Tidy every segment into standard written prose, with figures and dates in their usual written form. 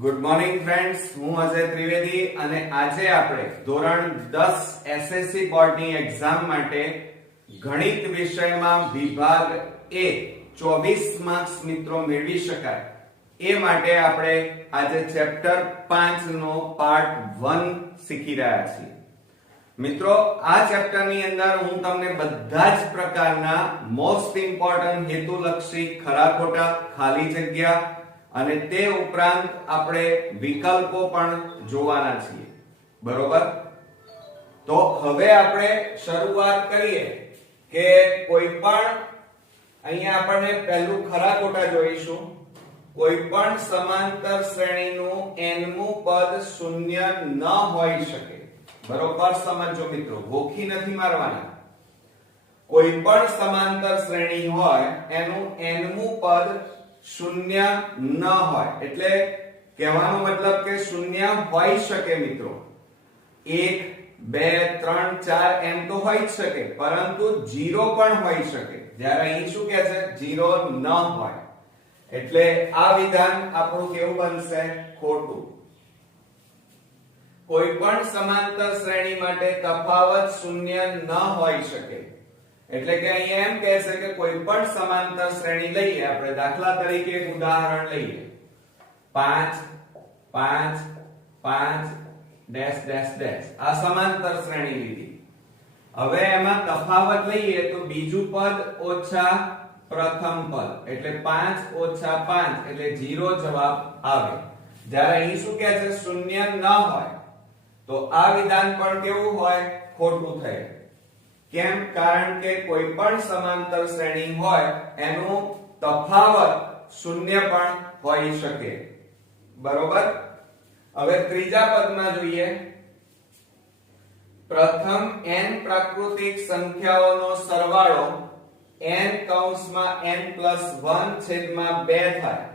Good morning friends, હું અજય ત્રિવેદી અને આજે આપણે ધોરણ 10 એસએસસી બોર્ડની એક્ઝામ માટે ગણિત વિષયમાં વિભાગ A 24 માર્ક્સ મિત્રો મેળવી શકાય એ માટે આપણે આજે ચેપ્ટર 5 નો પાર્ટ 1 શીખી રહ્યા છીએ. મિત્રો, આ ચેપ્ટરની અંદર હું તમને બધા જ પ્રકારના મોસ્ટ ઇમ્પોર્ટન્ટ હેતુલક્ષી ખરા ખોટા, ખાલી જગ્યા અને તે ઉપરાંત આપણે વિકલ્પો પણ જોવાના છીએ. બરોબર? તો હવે આપણે શરૂઆત કરીએ કે કોઈ પણ અહીંયા આપણને પહેલું ખરા ખોટા જોઈશું. કોઈ પણ સમાંતર શ્રેણીનું nમું પદ શૂન્ય ન હોઈ શકે. બરોબર સમજો મિત્રો, ગોખી નથી મારવાના. કોઈ પણ સમાંતર શ્રેણી હોય એનું nમું પદ શૂન્ય ન હોય, એટલે કહેવાનો મતલબ કે શૂન્ય હોઈ શકે મિત્રો. 1 2 3 4 એમ તો હોઈ જ શકે, પરંતુ 0 પણ હોઈ શકે. જ્યારે અહીં શું કહે છે? 0 ન હોય. એટલે આ વિધાન આપણું કેવું બનશે? ખોટું. કોઈ પણ સમાંતર શ્રેણી માટે તફાવત શૂન્ય ન હોઈ શકે. એટલે કે અહીંયા એમ કહે છે કે કોઈ પણ સમાંતર શ્રેણી લઈએ, આપણે દાખલા તરીકે એક ઉદાહરણ લઈએ. 5 5 5 ડેશ ડેશ ડેશ, આ સમાંતર શ્રેણી લીધી. હવે એમાં તફાવત લઈએ તો બીજું પદ ઓછા પ્રથમ પદ, એટલે 5 ઓછા 5 એટલે 0 જવાબ આવે. જ્યારે અહીં શું કહે છે? શૂન્ય ન હોય. તો આ વિધાન પણ કેવું હોય? ખોટું થાય. કેમ? કારણ કે કોઈ પણ સમાંતર શ્રેણી હોય એનું તફાવત શૂન્ય પણ હોઈ શકે. બરોબર? હવે ત્રીજા પદમાં જોઈએ. પ્રથમ n પ્રાકૃતિક સંખ્યાઓનો સરવાળો n કૌંસમાં n+1 છેદમાં 2 થાય.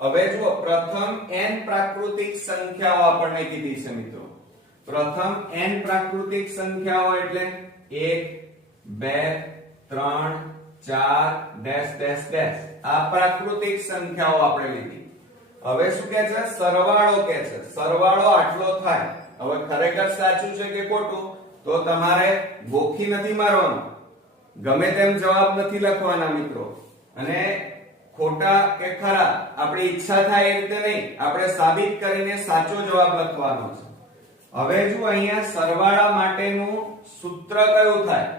હવે જુઓ, પ્રથમ n પ્રાકૃતિક સંખ્યાઓ આપણને કીધી છે મિત્રો. પ્રથમ n પ્રાકૃતિક સંખ્યાઓ એટલે 1 2 3 4 ડેશ ડેશ ડેશ, આ પ્રાકૃતિક સંખ્યાઓ આપણે લીધી. હવે શું કહે છે? સરવાળો કહે છે. સરવાળો આટલો થાય. હવે ખરેખર સાચું છે કે ખોટું તો તમારે ગોખી નથી મારવાનું, ગમે તેમ જવાબ નથી લખવાના મિત્રો. અને ખોટા કે ખરા આપણી ઈચ્છા થાય એ રીતે નહીં, આપણે સાબિત કરીને સાચો જવાબ લખવાનો છે. હવે જો અહીંયા સરવાળા માટેનું સૂત્ર કયું થાય?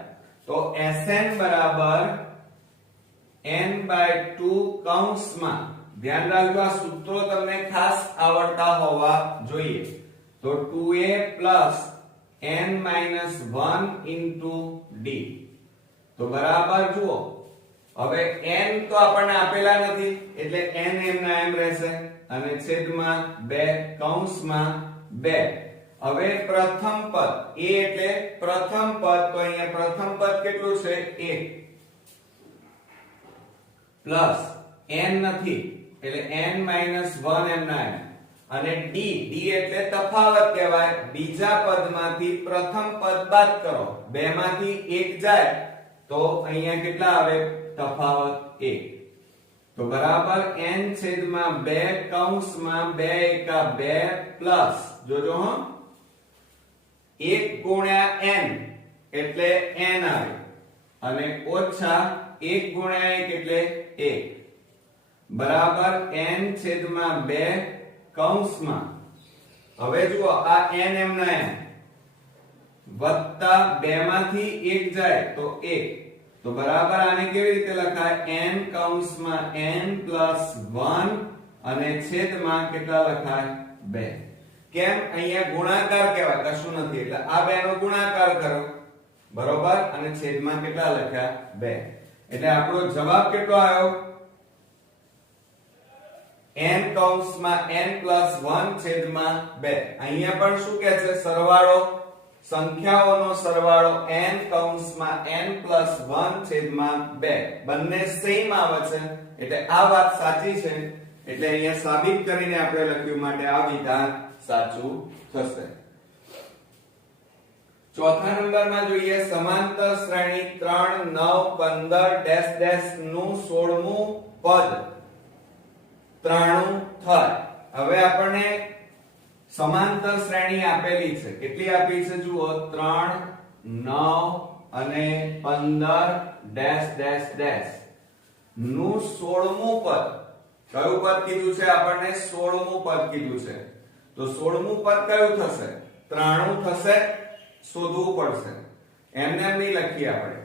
તો Sn બરાબર n/2 કૌંસમાં, ધ્યાન રાખજો આ સૂત્રો તમને ખાસ આવડતા હોવા જોઈએ. તો 2a n - 1 * d. તો બરાબર જુઓ, હવે n તો આપણને આપેલા નથી એટલે n એમના એમ રહેશે અને છેદમાં 2 કૌંસમાં 2. હવે પ્રથમ પદ a એટલે પ્રથમ પદ, તો અહીંયા પ્રથમ પદ કેટલું છે? 1 પ્લસ n નથી એટલે n - 1 એમના એમ. અને d એટલે તફાવત કહેવાય. બીજા પદમાંથી પ્રથમ પદ બાદ કરો, બે માંથી એક જાય તો અહીંયા કેટલા આવે? તફાવત 1. તો બરાબર n/2 કૌંસમાં 2 એકા 2 પ્લસ, જોજો હો, 1 ગુણ્યા n એટલે n આવે અને ઓછા 1 ગુણ્યા 1 એટલે 1 બરાબર n/2 કૌંસમાં. હવે જુઓ, આ n એમના એમ વત્તા 2 માંથી 1 જાય તો 1. તો બરાબર આને કેવી રીતે લખાય? n કૌંસમાં n+1 અને છેદમાં કેટલા લખાય? 2. કેમ? અહીંયા ગુણાકાર કહેવાય, કશું નથી એટલે આ બે નો ગુણાકાર કરો. બરોબર? અને છેદમાં કેટલા લખ્યા? 2. એટલે આપણો જવાબ કેટલો આવ્યો? n કૌંસમાં n+1 છેદમાં 2. અહીંયા પણ શું કહે છે? સરવાળો, સંખ્યાઓનો સરવાળો n કૌંસમાં n+1 છેદમાં 2. બંને સેમ આવે છે એટલે આ વાત સાચી છે. એટલે અહીંયા સાબિત કરીને આપણે લખ્યું માટે આ વિધાન સાચું થશે. ચોથા નંબરમાં જોઈએ. સમાંતર શ્રેણી 3 9 15 ડેશ ડેશ નું 16મું પદ 93 થાય. હવે આપણને સમાંતર શ્રેણી આપેલી છે. કેટલી આપી છે જુઓ, 3 9 અને 15 ડેશ ડેશ ડેશ નું 16મું પદ. કયું પદ કીધું છે આપણને? 16મું પદ કીધું છે. તો 16મું પદ કયું થશે? 93 થશે. શોધવું પડશે. એમને એમ નહીં લખીએ આપણે.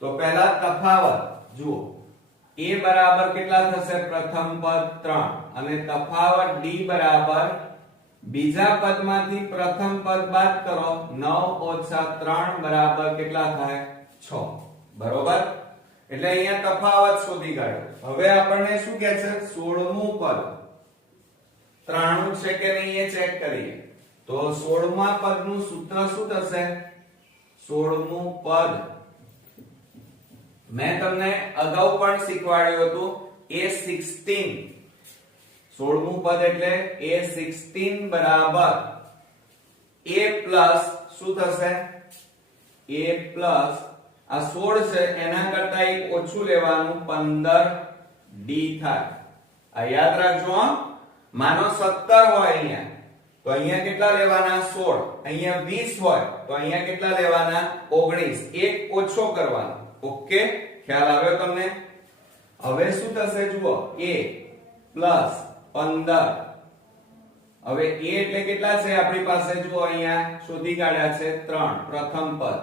તો પહેલા તફાવત જુઓ, a બરાબર કેટલા થશે? પ્રથમ પદ 3 અને તફાવત d બરાબર બીજા પદમાંથી પ્રથમ પદ બાદ કરો 9 - 3 બરાબર કેટલા થાય? 6. બરોબર. એટલે અહીંયા તફાવત શોધી કાઢો. હવે આપણને શું કહે છે? 16મું પદ 93 છે કે નહીં એ ચેક કરીએ. તો 16મા પદનું સૂત્ર શું થશે? 16મું પદ મેં તમને અગાઉ પણ શીખવાડ્યું હતું, a16. 16મું પદ એટલે a16 બરાબર a પ્લસ શું થશે? a પ્લસ આ 16 છે એના કરતા એક ઓછું લેવાનું 15d થાય. આ યાદ રાખજો હો. માનો 17 હોય અહીંયા તો અહીંયા કેટલા લેવાના? 16. અહીંયા 20 હોય તો અહીંયા કેટલા લેવાના? 19. એક ઓછો કરવાનો. ઓકે, ખ્યાલ આવ્યો તમને? હવે શું થશે જુઓ, a પ્લસ 15. હવે a એટલે કેટલા છે આપણી પાસે? જુઓ અહીંયા શોધી કાઢ્યા છે 3 પ્રથમ પદ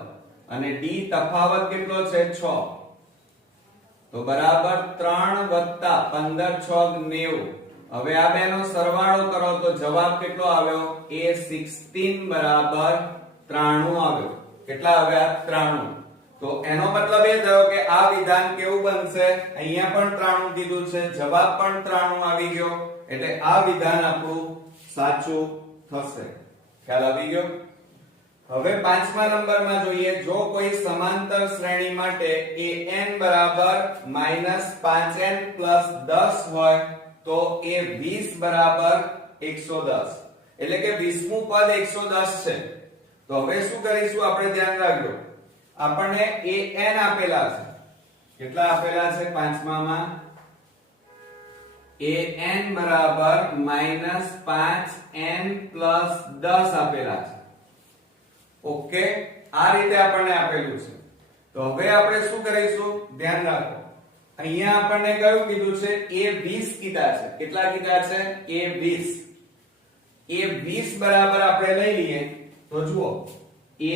અને d તફાવત કેટલો છે? 6. તો બરાબર 3 વત્તા 15 6 90. હવે આ બેનો સરવાળો કરો તો જવાબ કેટલો આવ્યો? a16 બરાબર 93 આવ્યો. કેટલા આવ્યા? 93. તો એનો મતલબ એ થયો કે આ વિધાન કેવું બનશે? અહીંયા પણ 93 કીધું છે, જવાબ પણ 93 આવી ગયો. એટલે આ વિધાન આપણું સાચું થશે. ખ્યાલ આવી ગયો? હવે 5મા નંબરમાં જોઈએ, જો કોઈ સમાંતર શ્રેણી માટે an બરાબર -5n + 10 હોય તો a 20 બરાબર 110. એટલે કે 20મું પદ 110 છે. તો હવે શું કરીશું આપણે? ધ્યાન રાખજો, આપણને an આપેલા છે. કેટલા આપેલા છે 5મામાં? an બરાબર -5n + 10 આપેલા છે. ઓકે, આ રીતે આપણને આપેલું છે. તો હવે આપણે શું કરીશું? ધ્યાન રાખો, અહીંયા આપણને કયું કીધું છે? a20 કીધા છે. કેટલા કીધા છે? a20. a20 બરાબર આપણે લઈ લઈએ તો જુઓ, a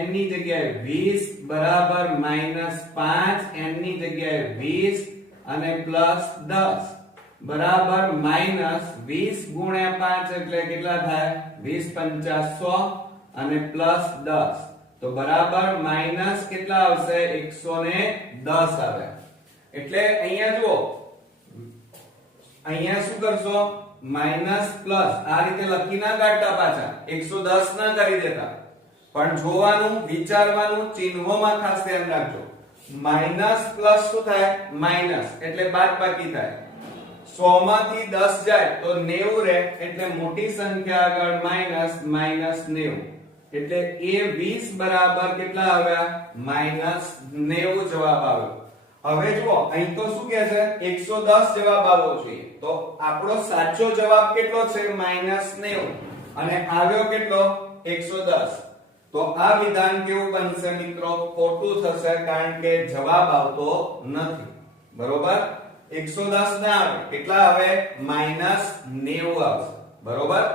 n ની જગ્યાએ 20 બરાબર -5 n ની જગ્યાએ 20 અને +10 બરાબર -20 ગુણ્યા 5 એટલે કેટલા થાય? 20 × 5 100 અને +10 તો બરાબર માઈનસ કેટલા આવશે? 110 આવે. એટલે અહીંયા જુઓ, અહીંયા શું કરશો? માઈનસ પ્લસ આ રીતે લખી ના કાઢતા, પાછા 110 ના કરી દેતા, પણ જોવાનું, વિચારવાનું, ચિહ્નોમાં ખાસ ધ્યાન રાખજો. માઈનસ પ્લસ શું થાય? માઈનસ એટલે બાદબાકી થાય. 100 માંથી 10 જાય તો 90 રહે, એટલે મોટી સંખ્યા આગળ માઈનસ -90. એટલે a20 બરાબર કેટલા આવ્યા? -90 જવાબ આવ્યો. હવે જુઓ, અહીં તો શું કહે છે? 110 જવાબ આવવો જોઈએ. તો આપણો સાચો જવાબ કેટલો છે? -90. અને આવ્યો કેટલો? 110. તો આ વિધાન કેવું બનશે મિત્રો? ખોટું થશે, કારણ કે જવાબ આવતો નથી. બરોબર? 110 ના આવે, કેટલા આવે? -90 આવશે. બરોબર?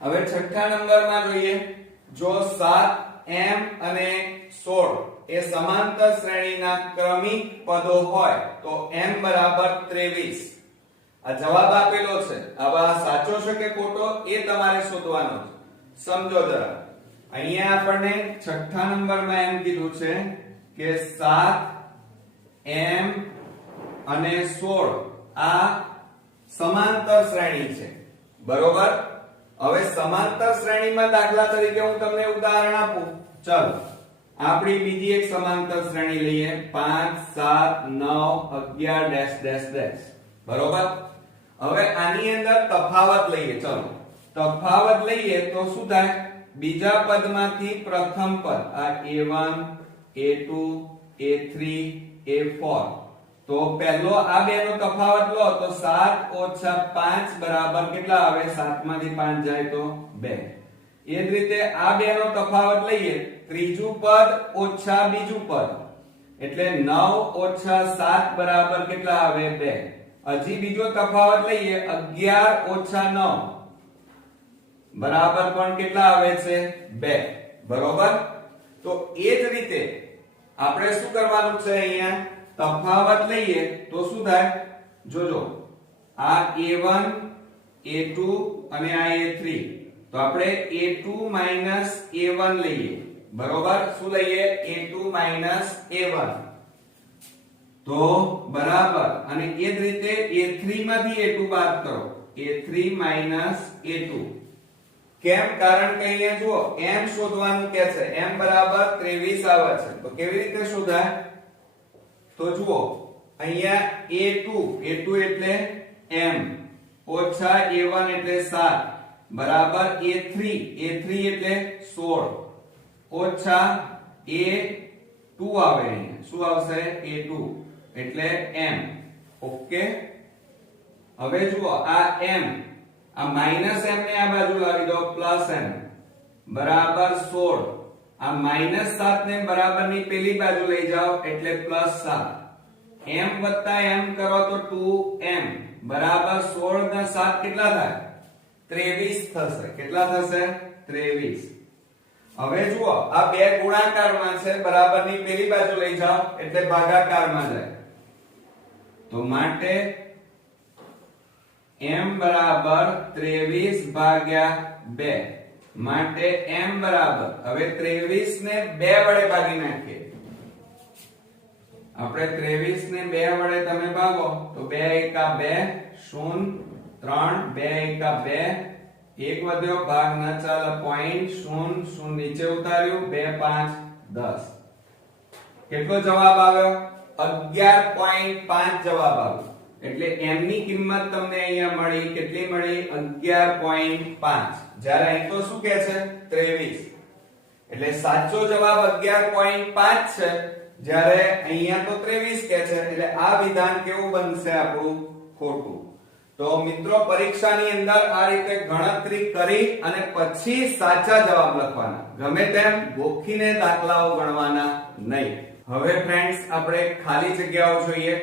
હવે છઠ્ઠા નંબરમાં જોઈએ, જો 7m અને 16 એ સમાંતર શ્રેણીના ક્રમિક પદો હોય તો m બરાબર 23. આ જવાબ આપેલો છે. હવે આ સાચો છે કે ખોટો એ તમારે શોધવાનો છે. સમજો જરા, અહીંયા આપણને છઠ્ઠા નંબરમાં એમ કીધું છે કે 7m અને 16 આ સમાંતર શ્રેણી છે. બરોબર? હવે સમાંતર શ્રેણીમાં દાખલા તરીકે હું તમને ઉદાહરણ આપું. ચાલો આપણી બીજી એક સમાંતર શ્રેણી લઈએ, 5 7 9 11 ડેશ ડેશ ડેશ. બરોબર? હવે આની અંદર તફાવત લઈએ. ચલો તફાવત લઈએ તો શું થાય? બીજા પદમાંથી પ્રથમ પદ, આ a1 a2 a3 a4 તો પહેલો આ બે નો તફાવત લો તો 7 ઓછા 5 બરાબર કેટલા આવે? 7 માંથી 5 જાય તો 2. એ જ રીતે આ બે નો તફાવત લઈએ, ત્રીજું પદ ઓછા બીજું પદ એટલે 9 ઓછા 7 બરાબર કેટલા આવે? 2. હજી બીજો તફાવત લઈએ, 11 ઓછા 9 બરાબર પણ કેટલા આવે છે? 2. બરોબર? તો એ જ રીતે આપણે શું કરવાનું છે? અહીંયા તફાવત લઈએ તો શું થાય? જોજો, આ a1 a2 અને આ a3, તો આપણે a2 a1 લઈએ. બરોબર? શું લઈએ? a2 a1. તો બરાબર, અને એ જ રીતે a3 માંથી a2 બાદ કરો, a3 a2. કેમ? કારણ કે અહીંયા જુઓ m શોધવાનું કે છે, m બરાબર 23 આવે છે. તો કેવી રીતે શોધાય? તો જુઓ, અહીંયા a2 એટલે m ઓછા a1 એટલે 7 બરાબર a3 એટલે 16 ઓછા a2 આવે. અહીંયા શું આવશે? a2 એટલે m. ઓકે, હવે જુઓ આ m, આ માઈનસ m ને આ બાજુ લાવી દો, પ્લસ m બરાબર 16. આ માઈનસ 7 ને બરાબર ની પેલી બાજુ લઈ જાઓ એટલે પ્લસ 7. m વત્તા m કરો તો 2m બરાબર 16 ના 7 કેટલા થાય? 23 થશે. કેટલા થશે? 23. હવે જુઓ, આ બે ગુણાકારમાં છે, બરાબર ની પેલી બાજુ લઈ જાઓ એટલે ભાગાકારમાં જાય. તો માટે m બરાબર 23 ભાગ્યા 2, માટે m બરાબર, હવે 23 ને 2 વડે ભાગી નાખીએ. આપણે 23 ને 2 વડે તમે ભાગો તો 2 એકા 2 0 3 2 એકા 2 એક વધ્યો, ભાગ ના ચાલે, પોઈન્ટ 0 0 નીચે ઉતાર્યું, 2 5 10. કેટલો જવાબ આવ્યો? 11.5 જવાબ આવ્યો. એટલે m ની કિંમત તમને અહીંયા મળી. કેટલી મળી? 11.5. જ્યારે અહીં તો શું કહે છે? 23. એટલે સાચો જવાબ 11.5 છે, જ્યારે અહીંયા તો 23 કહે છે. એટલે આ વિધાન કેવું બનશે? આપણું ખોટું. તો મિત્રો, પરીક્ષાની અંદર આ રીતે ગણતરી કરી અને પછી સાચા જવાબ લખવાના. ગમે તેમ ગોખીને દાખલાઓ ગણવાના નહીં. હવે ફ્રેન્ડ્સ, આપણે ખાલી જગ્યાઓ જોઈએ.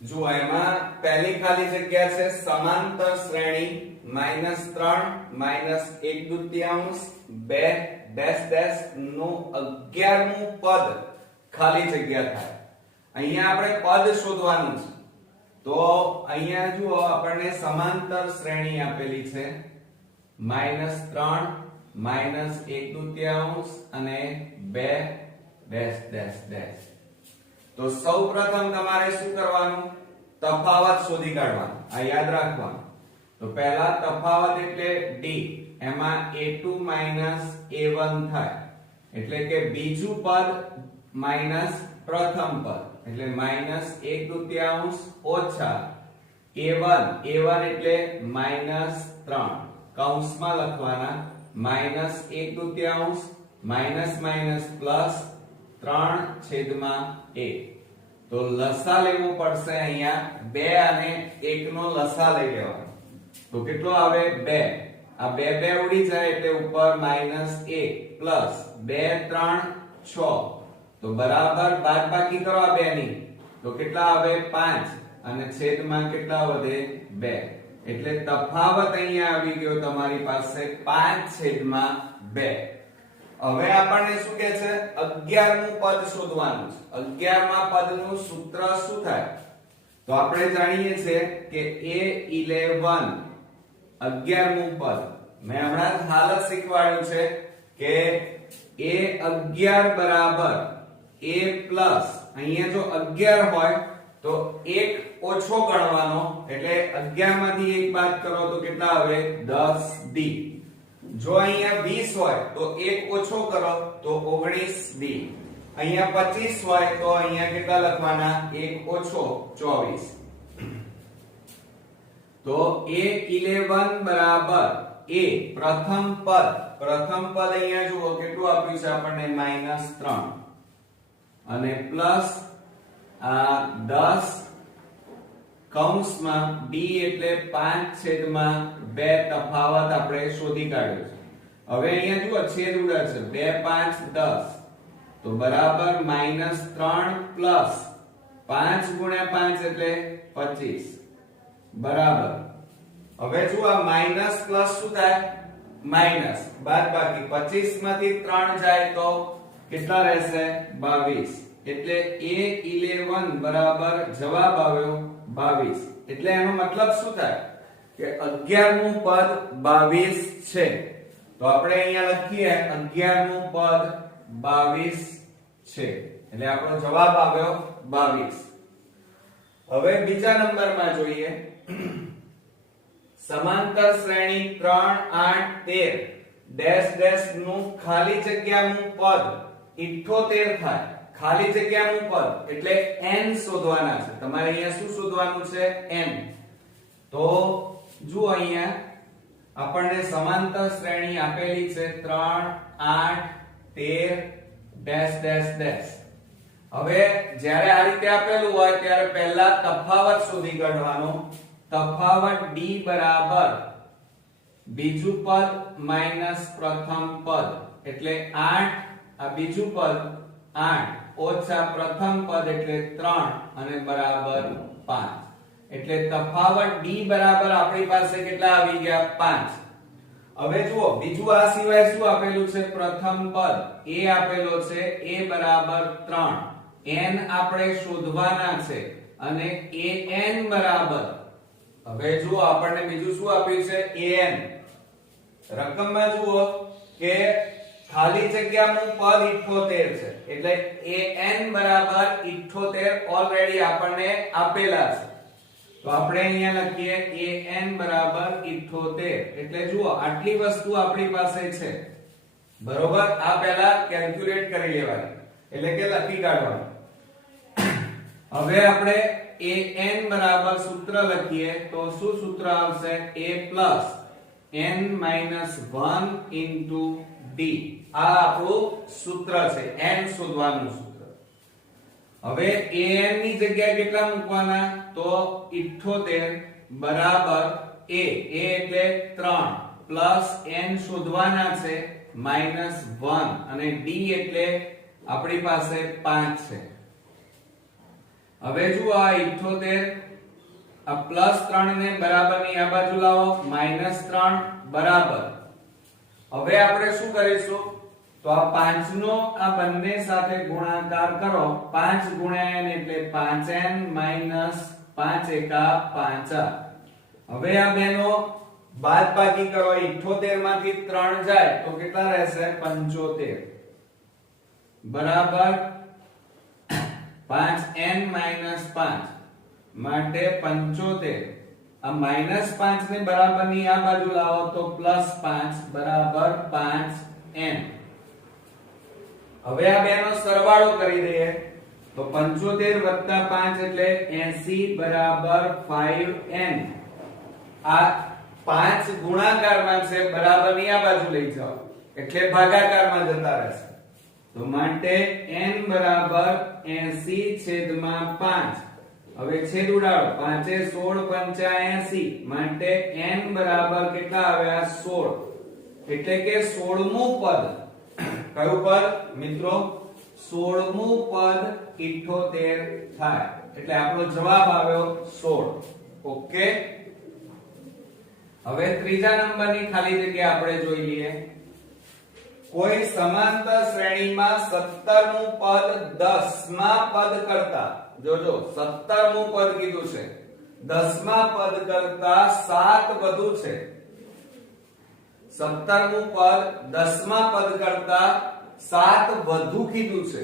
જો એમાં પહેલી ખાલી જગ્યા છે સમાંતર શ્રેણી -3 -1/2 2 નું 11મું પદ ખાલી જગ્યા થાય. અહીંયા આપણે પદ શોધવાનું છે. તો અહીંયા જુઓ, આપણને સમાંતર શ્રેણી આપેલી છે -3 -1/2 અને 2 તો સૌપ્રથમ તમારે શું કરવાનું? તફાવત શોધી કાઢવાનો. આ યાદ રાખવાનું. તો પહેલા તફાવત એટલે d, એમાં a2 a1 થાય. એટલે કે બીજું પદ માઈનસ પ્રથમ પદ, એટલે -1/2 ઓછા a1 એટલે -3, કૌંસમાં લખવાના, -1/2 માઈનસ પ્લસ 3/1. તો લસા લેવો પડશે. અહીંયા 2 અને 1 નો લસા લઈ લેવાનો. તો કેટલો આવે? 2. આ 2 ઉડી જાય એટલે ઉપર -1 પ્લસ 2 3 6. તો બરાબર બાદબાકી કરો આ 2 ની, તો કેટલા આવે? 5. અને છેદમાં કેટલા વધે? 2. એટલે તફાવત અહીંયા આવી ગયો તમારી પાસે 5/2. હવે આપણને શું કહે છે? 11મું પદ શોધવાનું છે. 11મા પદનું સૂત્ર શું થાય? તો આપણે જાણીએ છીએ કે a11 11મું પદ. મેં હમણાં જ હાલ જ શીખવાડ્યું છે કે a11 બરાબર a પ્લસ, અહીંયા જો 11 હોય તો 1 ઓછો ગણવાનો, એટલે 11 માંથી 1 બાદ કરો તો કેટલા આવે? 10d. જો અહીંયા 20 હોય તો 1 ઓછો કરો તો 19d. અહીંયા 25 હોય તો અહીંયા કેટલા લખવાના? 1 ઓછો 24. તો a11 બરાબર a પ્રથમ પદ અહીંયા જુઓ કેટલું આપ્યું છે આપણને? -3 અને પ્લસ આ 10 કૌંસમાં d એટલે 5/2 તફાવત આપણે શોધી કાઢ્યો છે. હવે અહીંયા જુઓ છેદ ઉડાડશે 2 5 10 તો બરાબર -3 પ્લસ 5 ગુણ્યા 5 એટલે 25 બરાબર. હવે જો આ માઈનસ પ્લસ શું થાય માઈનસ બાદબાકી 25 માંથી 3 જાય તો કેટલા રહેશે 22 એટલે a11 બરાબર જવાબ આવ્યો 22. એટલે એનો મતલબ શું થાય કે 11મું પદ 22 છે. તો આપણે અહીંયા લખીએ 11મું પદ 22 છે એટલે આપણો જવાબ આવ્યો 22. હવે બીજા નંબરમાં જોઈએ સમાંતર શ્રેણી 3 8 13 ડેશ ડેશ નું ખાલી જગ્યાનું પદ 78 થાય. ખાલી જગ્યાનું પદ એટલે n શોધવાના છે. તમારે અહીંયા શું શોધવાનું છે n. તો જુઓ અહીંયા આપણને સમાંતર શ્રેણી આપેલી છે 3 8 13 ડેશ ડેશ ડેશ. હવે જ્યારે આ રીતે આપેલું હોય ત્યારે પહેલા તફાવત શોધી કાઢવાનો. તફાવત d બરાબર બીજું પદ માઈનસ પ્રથમ પદ એટલે 8 આ બીજું પદ 8 ઓછા પ્રથમ પદ એટલે 3 અને બરાબર 5. એટલે તફાવત d બરાબર આપણી પાસે કેટલા આવી ગયા 5. હવે જુઓ બીજું આ સિવાય શું આપેલું છે પ્રથમ પદ a આપેલો છે a બરાબર 3 n આપણે શોધવાના છે અને an બરાબર હવે જુઓ આપણને બીજું શું આપ્યું છે an. રકમમાં જુઓ કે ખાલી જગ્યાનું પદ 78 છે એટલે an બરાબર 78 ઓલરેડી આપણને આપેલા છે. તો આપણે અહીંયા લખીએ an બરાબર 78 એટલે જુઓ આટલી વસ્તુ આપણી પાસે છે બરોબર. આ પહેલા કેલ્ક્યુલેટ કરી લેવાની એટલે કે લખી કાઢવાનું. હવે આપણે an બરાબર સૂત્ર લખીએ તો શું સૂત્ર આવશે a n 1 d. આ આપણું સૂત્ર છે n શોધવાનું સૂત્ર. હવે an ની જગ્યાએ કેટલા મૂકવાના તો 78 બરાબર a એટલે 3 પ્લસ n શોધવાના છે -1 અને d એટલે આપણી પાસે 5 છે. હવે જુઓ આ 78 આ +3 ને બરાબર ની આ બાજુ લાવો -3 બરાબર. હવે આપણે શું કરીશું તો આ 5 નો આ બંને સાથે ગુણાકાર કરો. 5 ગુણ્યા n એટલે 5n - 5 એકા 5. હવે આ બેનો બાદબાકી કરો. 78 માંથી 3 જાય તો કેટલા રહેશે 75 બરાબર 5n - 5 માટે 75. આ -5 ને બરાબર ની આ બાજુ લાવો તો +5 બરાબર 5n. હવે આ બેનો સરવાળો કરી દઈએ તો 75 + 5 એટલે 80 બરાબર 5n. આ 5 ગુણાકારમાં છે બરાબર ની આ બાજુ લઈ જાઓ એટલે ભાગાકારમાં જતા રહેશે. તો માટે n બરાબર 80/5. હવે છેદ ઉડાડો 5 16 85 માટે n બરાબર કેટલા આવ્યા 16 એટલે કે 16મું પદ. કયું પદ મિત્રો 16મું પદ 78 થાય એટલે આપણો જવાબ આવ્યો 16. ઓકે. હવે ત્રીજા નંબરની ખાલી જગ્યા આપણે જોઈ લઈએ. કોઈ સમાંતર શ્રેણીમાં 17મું પદ 10મા પદ કરતા જોજો 17મું પદ કીધું છે 10મા પદ કરતા 7 વધુ છે. 17મું પદ 10મા પદ કરતા 7 વધુ કીધું છે.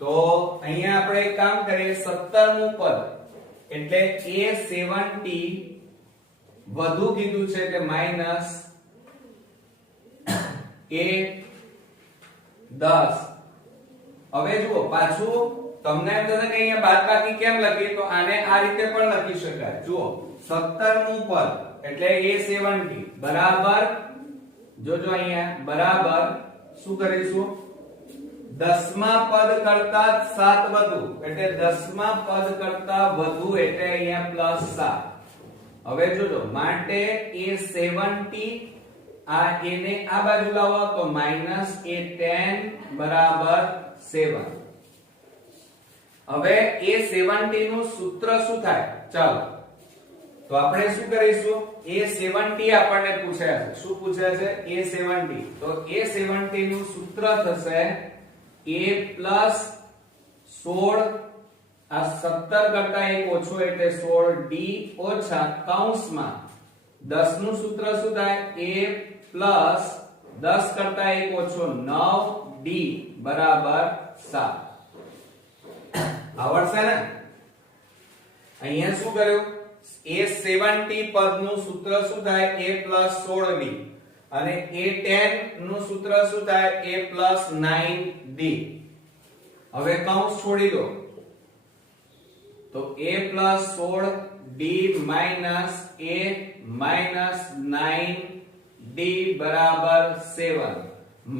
તો અહીંયા આપણે એક કામ કરીએ 17મું પદ એટલે a70 વધુ કીધું છે કે -a10. હવે જુઓ પાછું તમને એમ થશે કે અહીંયા બાદબાકી કેમ લખી તો આને આ રીતે પણ લખી શકાય. જુઓ 17મું પદ એટલે a70 બરાબર જોજો અહીંયા બરાબર શું કરીશું દસમા પદ કરતા 7 વધુ એટલે દસમા પદ કરતા વધુ એટલે અહીંયા +7. હવે જોજો માટે a70 આ a ને આ બાજુ લાવો તો -a10 બરાબર 7. હવે a70 નું સૂત્ર શું થાય? ચાલો તો આપણે શું કરીશું? a70 આપણને પૂછ્યા છે. શું પૂછ્યા છે? a70. તો a70 નું સૂત્ર થશે a + 16 આ 17 કરતા 1 ઓછો એટલે 16d ઓછા કૌંસમાં 10 નું સૂત્ર શું થાય? a + 10 કરતા 1 ઓછો 9d બરાબર 7. આવડશે ને? અહીંયા શું કર્યું? a70 પદ નું સૂત્ર શું થાય? a + 16d અને a10 નું સૂત્ર શું થાય? a + 9d. હવે કૌંસ છોડી દો તો a + 16d - a - 9d બરાબર 7.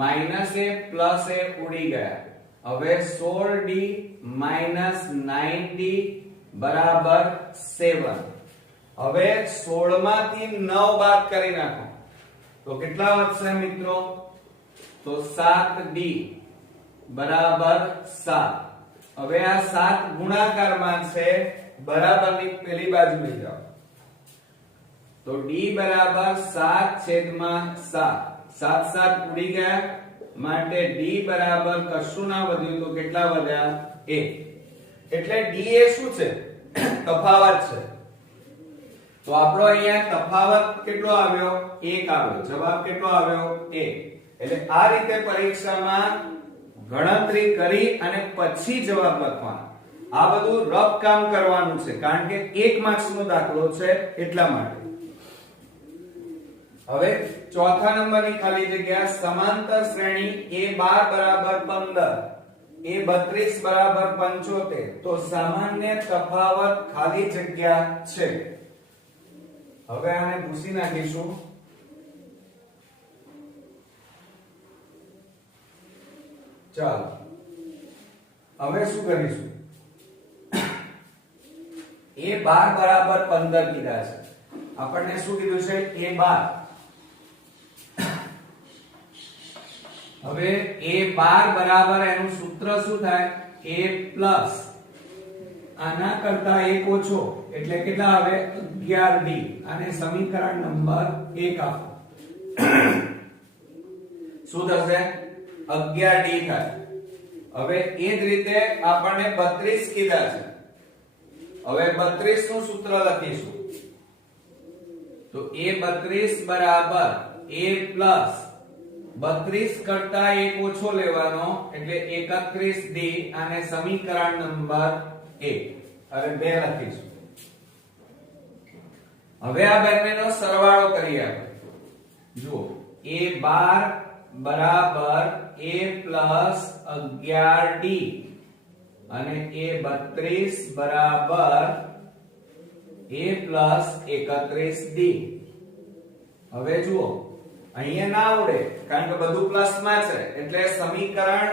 માઈનસ a પ્લસ a ઉડી ગયા. હવે 16d - 9d બરાબર 7. હવે 16 માંથી 9 બાદ કરી નાખો તો કેટલા વધશે મિત્રો? તો 7d બરાબર 7. હવે આ 7 ગુણાકારમાં છે, બરાબરની પેલી બાજુ લઈ જાઓ તો d બરાબર 7/7. 7 7 ઉડી ગયા માટે d બરાબર કશું ના વધ્યું તો કેટલા વધ્યા? 1. એટલે d એ શું છે? તફાવત છે. તો આપણો અહીંયા તફાવત કેટલો આવ્યો? 1 આવ્યો. જવાબ કેટલો આવ્યો? 1. એટલે આ રીતે પરીક્ષામાં ગણતરી કરી અને પછી જવાબ લખવાનો. આ બધું રફ કામ કરવાનું છે કારણ કે 1 માર્ક્સ નો દાખલો છે એટલા માટે. હવે ચોથા નંબરની ખાલી જગ્યા સમાંતર શ્રેણી a12 = 15 a32 = 75 તો સામાન્ય તફાવત ખાલી જગ્યા છે. હવે આને ભૂસી નાખીશું. ચાલો હવે શું કરીશું? a12 = 15 કીધા છે. આપણને શું કીધું છે? a12. હવે a12 બરાબર એનું સૂત્ર શું થાય? a પ્લસ આના કરતા 1 ઓછો એટલે કેટલા આવે? 11d. અને સમીકરણ નંબર 1 આપો. શું થશે? 11d થાય. હવે એ જ રીતે આપણને 32 કીધા છે. હવે 32 નું સૂત્ર લખીશું તો a32 બરાબર a પ્લસ 32 કરતા 1 ઓછો લેવાનો એટલે 31d અને સમીકરણ નંબર 1 હવે 2 લખીશું. હવે આ બંનેનો સરવાળો કરીએ આપણે. જુઓ a12 બરાબર a પ્લસ 11d અને a32 બરાબર a પ્લસ 31d. હવે જુઓ અહીંયા ના આવડે કારણ કે બધું પ્લસ માં છે એટલે સમીકરણ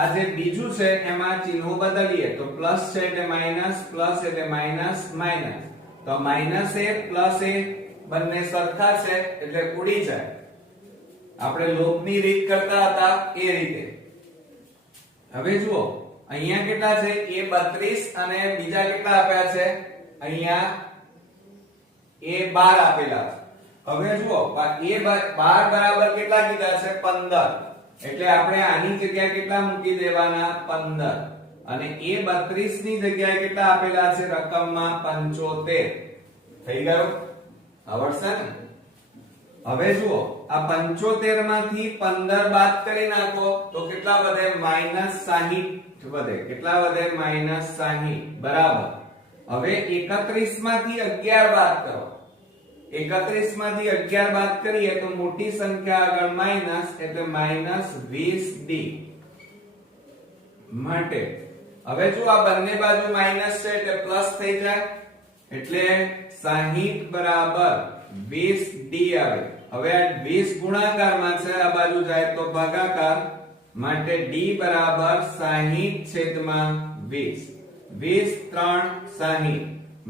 આ જે બીજું છે એમાં ચિહ્નો બદલીએ તો પ્લસ છે એટલે માઈનસ, પ્લસ એટલે માઈનસ માઈનસ. તો માઈનસ a પ્લસ a બંને સરખા છે એટલે ઉડી જાય. આપણે લોભની રીત કરતા હતા એ રીતે. હવે જુઓ અહીંયા કેટલા છે? a32 અને બીજા કેટલા આપ્યા છે? અહીંયા a12 આપેલા છે. હવે જુઓ a12 બરાબર કેટલા કીધા છે? 15. એટલે આપણે આની જગ્યાએ કેટલા મૂકી દેવાના? 15. અને a32 ની જગ્યાએ કેટલા આપેલા છે રકમમાં? 75. થઈ ગયું? આવડશે ને? હવે જુઓ આ 75 માંથી 15 બાદ કરી નાખો તો કેટલા વધે? -60 વધે. કેટલા વધે? -60 બરાબર. હવે 31 માંથી 11 બાદ કરો. 31 માંથી 11 બાદ કરીએ તો મોટી સંખ્યા આગળ માઈનસ એટલે -20d માટે. હવે જો આ બંને બાજુ માઈનસ છે એટલે પ્લસ થઈ જાય એટલે 60 બરાબર 20d આવે. હવે આ 20 ગુણાકારમાં છે, આ બાજુ જાય તો ભાગાકાર માટે d બરાબર 60/20. 20 3 60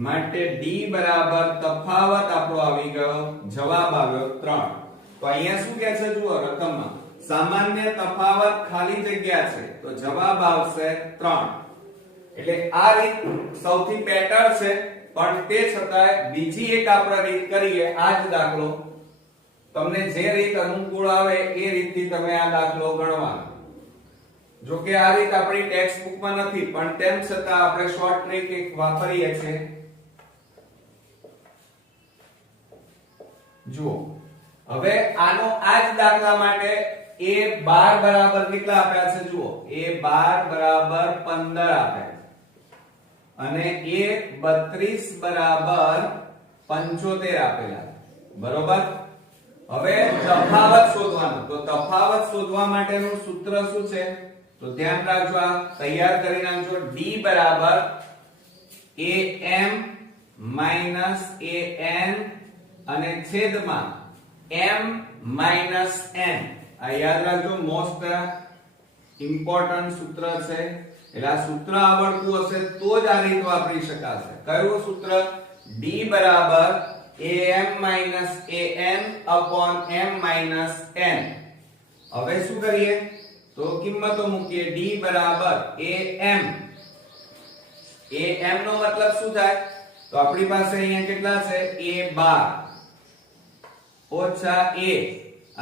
માટે d બરાબર તફાવત આપણો આવી ગયો, જવાબ આવ્યો 3. તો અહીંયા શું કહે છે જુઓ રકમમાં સામાન્ય તફાવત ખાલી જગ્યા છે તો જવાબ આવશે 3. એટલે આ રીત સૌથી બેટર છે, પણ તે છતાંય બીજી એક આપણે રીત કરીએ. આ જ દાખલો તમને જે રીત અનુકૂળ આવે એ રીતથી તમે આ દાખલો ગણવાનો. જો કે આ રીત આપણી ટેક્સ્ટ બુકમાં નથી, પણ તેમ છતાં આપણે શોર્ટ ટ્રીક એક વાપરીએ છીએ. જુઓ હવે આનો આ જ દાખલા માટે a12 બરાબર કેટલા આપ્યા છે જુઓ, a12 બરાબર 15 આપ્યા અને a32 બરાબર 75 આપેલા, બરોબર. હવે તફાવત શોધવાનો, તો તફાવત શોધવા માટેનું સૂત્ર શું છે તો ધ્યાન રાખજો, આ તૈયાર કરી નાખજો. d બરાબર am માઈનસ an અને છેદમાં m માઈનસ n. આ યાદ રાખજો, મોસ્ટ ઇમ્પોર્ટન્ટ સૂત્ર છે. એટલે આ સૂત્ર આવડતું હશે તો જ આ રીત વાપરી શકાશે. કયું સૂત્ર? d બરાબર am minus an upon m minus n. હવે શું કરીએ તો કિંમતો મૂકીએ. d બરાબર am. am નો મતલબ શું થાય તો આપણી પાસે અહીંયા કેટલા છે a12 ઓછા a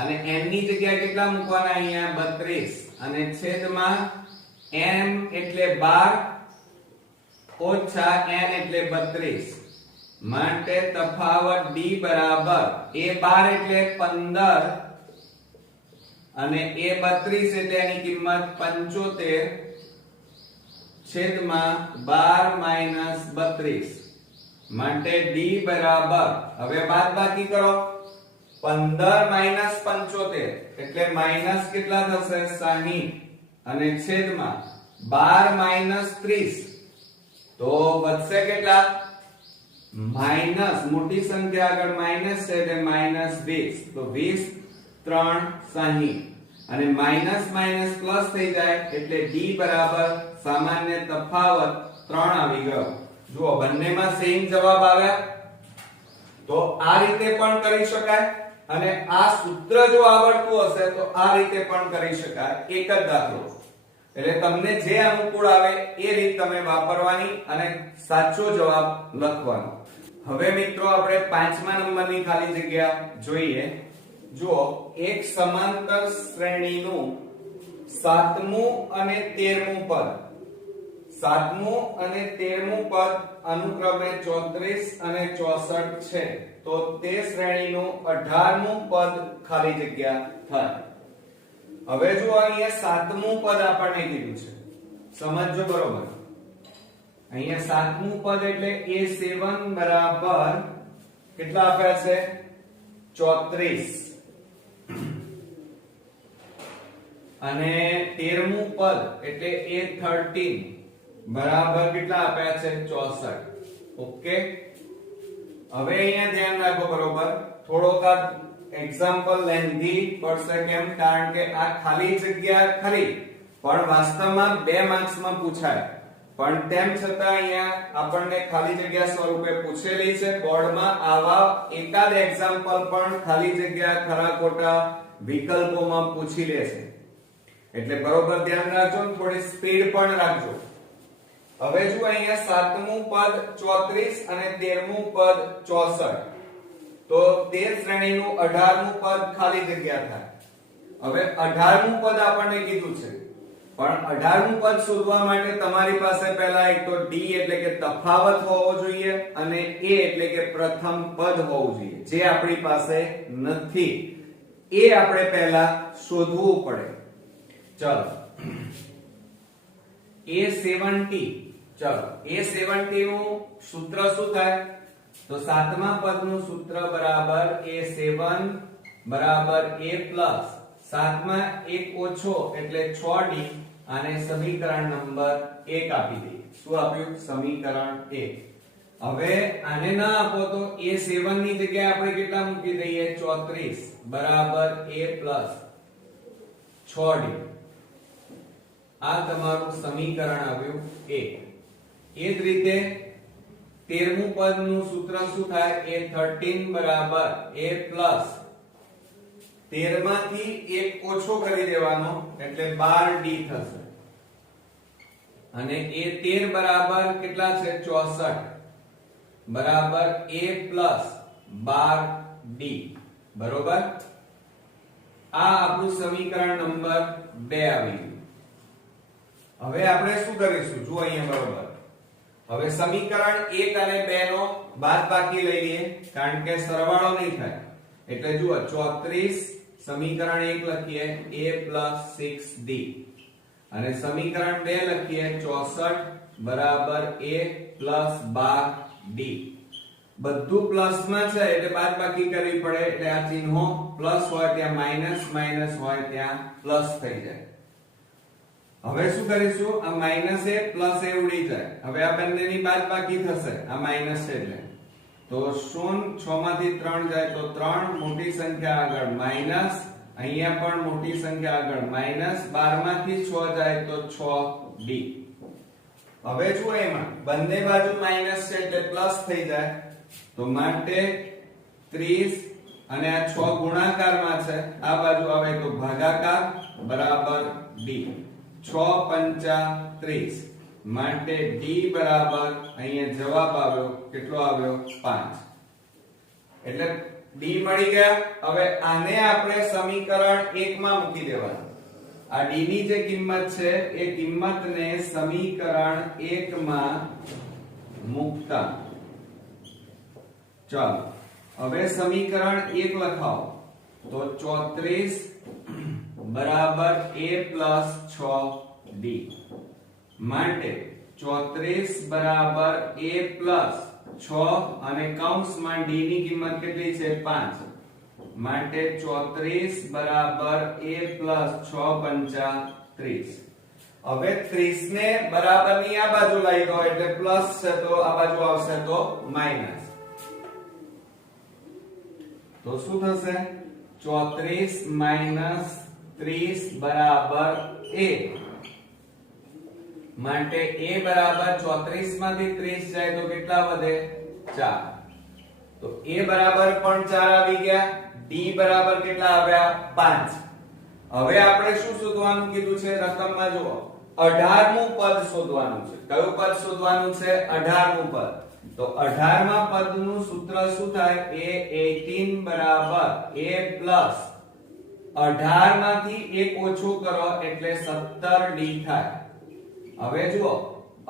અને n ની જગ્યાએ કેટલા મૂકવાના અહીંયા 32 અને છેદમાં m એટલે 12 ઓછા n એટલે 32 માટે તફાવત d બરાબર a12 એટલે 15 અને a32 એટલે એની કિંમત 75 છેદમાં 12 માઈનસ 32 માટે d બરાબર, હવે બાદબાકી કરો, 15 માઈનસ 75 એટલે માઈનસ કેટલા થશે 60 અને છેદમાં 12 માઈનસ 30 તો વધશે કેટલા માઈનસ, મોટી સંખ્યા આગળ માઈનસ છે એટલે માઈનસ 20. તો 20 3 60 અને માઈનસ માઈનસ પ્લસ થઈ જાય એટલે d બરાબર સામાન્ય તફાવત 3 આવી ગયો. જુઓ બંનેમાં સેમ જવાબ આવ્યા. તો આ રીતે પણ કરી શકાય અને આ સૂત્ર જો આવડતું હશે તો આ રીતે પણ કરી શકાય. એક જ દાખલો, એટલે તમને જે અનુકૂળ આવે એ રીત તમે વાપરવાની અને સાચો જવાબ લખવાનો. હવે મિત્રો આપણે 5મા નંબરની ખાલી જગ્યા જોઈએ. જુઓ એક સમાંતર શ્રેણીનું 7મું અને 13મું પદ, 7મું અને 13મું પદ અનુક્રમે 34 અને 64 છે, તો તે શ્રેણીનું 18મું પદ ખાલી જગ્યા થાય. હવે જો અહીંયા 7મું પદ આપણને કીધું છે, સમજજો બરોબર. અહીંયા 7મું પદ એટલે a7 બરાબર કેટલા આપ્યા છે 34 અને 13મું પદ એટલે a13 બરાબર કેટલા આપ્યા છે 64. ઓકે, હવે અહીંયા ધ્યાન રાખો બરોબર. થોડોક આ એક્ઝામ્પલ લેન્ધી પડશે, કેમ? કારણ કે આ ખાલી જગ્યા ખરી પણ વાસ્તવમાં 2 માર્ક્સમાં પૂછાય, પણ તેમ છતાં અહીંયા આપણને ખાલી જગ્યા સ્વરૂપે પૂછેલી છે. બોર્ડમાં આવા એકાદ એક્ઝામ્પલ પણ ખાલી જગ્યા ખરા ખોટા વિકલ્પોમાં પૂછી લે છે, એટલે બરોબર ધ્યાન રાખજો, થોડી સ્પીડ પણ રાખજો. હવે જો અહીંયા 7મું પદ 34 અને 13મું પદ 64, તો તે શ્રેણીનું 18મું પદ ખાલી જગ્યા થાય. હવે 18મું પદ આપણને કીધું છે, પણ 18મું પદ શોધવા માટે તમારી પાસે પહેલા એક તો d એટલે કે તફાવત હોવો જોઈએ અને a એટલે કે પ્રથમ પદ હોવું જોઈએ, જે આપણી પાસે નથી. એ આપણે પહેલા શોધવું પડે. ચલો a70, ચલો a70 નું સૂત્ર શું થાય તો 7મા પદનું સૂત્ર બરાબર a7 બરાબર a પ્લસ 7માં 1 ઓછો એટલે 6d અને સમીકરણ નંબર 1 આપી દઈએ. શું આપ્યું? સમીકરણ 1. હવે આને ના આપો તો a7 ની જગ્યાએ આપણે કેટલા મૂકી દઈએ 34 બરાબર a પ્લસ 6d. આ તમારું સમીકરણ આવ્યું 1. એ જ રીતે 13મું પદનું સૂત્ર શું થાય? a13 બરાબર a પ્લસ 13 માંથી 1 ઓછો કરી દેવાનો એટલે 12d થશે. અને a13 બરાબર કેટલા છે? 64 બરાબર a પ્લસ 12d. બરોબર? આ આપણું સમીકરણ નંબર 2 આવી ગયું. હવે આપણે શું કરીશું? જુઓ અહીંયા બરોબર. હવે સમીકરણ 1 અને 2 નો બાદબાકી લઈ લઈએ કારણ કે સરવાળો નહીં થાય. એટલે જુઓ 34 સમીકરણ 1 લખીએ a 6d અને સમીકરણ 2 લખીએ 64 બરાબર a 12d. બધું પ્લસ માં છે એટલે બાદબાકી કરવી પડે એટલે આ ચિહ્નો પ્લસ હોય ત્યાં માઈનસ, માઈનસ હોય ત્યાં પ્લસ થઈ જાય. હવે શું કરીશું? આ માઈનસ એ પ્લસ એ ઉડી જાય. હવે આ બંનેની બાદબાકી થશે. આ માઈનસ એટલે તો 6 માંથી 3 જાય તો 3, મોટી સંખ્યા આગળ માઈનસ, અહીંયા પણ મોટી સંખ્યા આગળ માઈનસ, 12 માંથી 6 જાય તો 6d. હવે જુઓ એમાં બંને બાજુ માઈનસ છે એટલે પ્લસ થઈ જાય. તો માટે 30 અને આ 6 ગુણાકારમાં છે, આ બાજુ આવે તો ભાગાકાર બરાબર d. 6 પંચા 30 માટે d બરાબર અહીંયા જવાબ આવ્યો કેટલો આવ્યો? 5. એટલે d મળી ગયા. હવે આને આપણે સમીકરણ 1 માં મૂકી દેવાનું. આ d ની જે કિંમત છે એ કિંમતને સમીકરણ 1 માં મૂકતા ચાલો હવે સમીકરણ 1 લખાવો તો 34 બરાબર a પ્લસ 6d માટે 34 બરાબર a પ્લસ 6 અને કૌંસમાં d ની કિંમત કેટલી છે? 5 માટે 34 બરાબર a પ્લસ 6 પંચા 30. હવે 30 ને બરાબર ની આ બાજુ લઈ દો એટલે પ્લસ છે તો આ બાજુ આવશે તો માઈનસ. તો શું થશે? 34 માઈનસ 30 બરાબર a માટે a બરાબર 34 માંથી 30 જાય તો કેટલા વધે? 4. તો a બરાબર પણ 4 આવી ગયા. d બરાબર કેટલા આવ્યા? 5. હવે આપણે શું શોધવાનું કીધું છે? રકમમાં જુઓ 18મું પદ શોધવાનું છે. કયું પદ શોધવાનું છે? 18મું પદ. તો 18મા પદનું સૂત્ર શું થાય? a18 બરાબર a પ્લસ 18 માંથી 1 ઓછું કરો એટલે 17d થાય. હવે જુઓ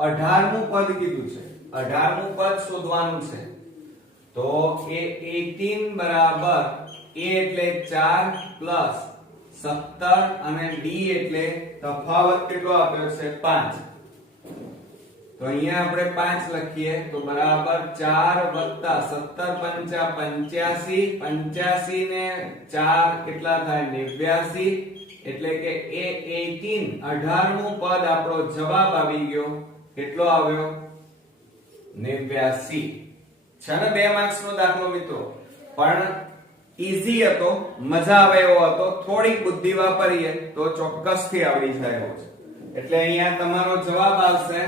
18મું પદ કીધું છે, 18મું પદ શોધવાનું છે. તો a18 બરાબર a એટલે 4 પ્લસ 17 અને d એટલે તફાવત કેટલો આપ્યો છે? 5. તો અહીંયા આપણે 5 લખીએ તો બરાબર 4 વત્તા 17 પંચા 85, 85 ને 4 કેટલા થાય? 89. એટલે કે a18 18મું પદ આપણો જવાબ આવી ગયો. કેટલો આવ્યો? 89. છે ને 2 માર્ક્સ નો દાખલો મિત્રો, પણ ઈઝી હતો, મજા આવે એવો હતો. થોડીક બુદ્ધિ વાપરીએ તો ચોક્કસથી આવડી જાય એવો છે. એટલે અહીંયા તમારો જવાબ આવશે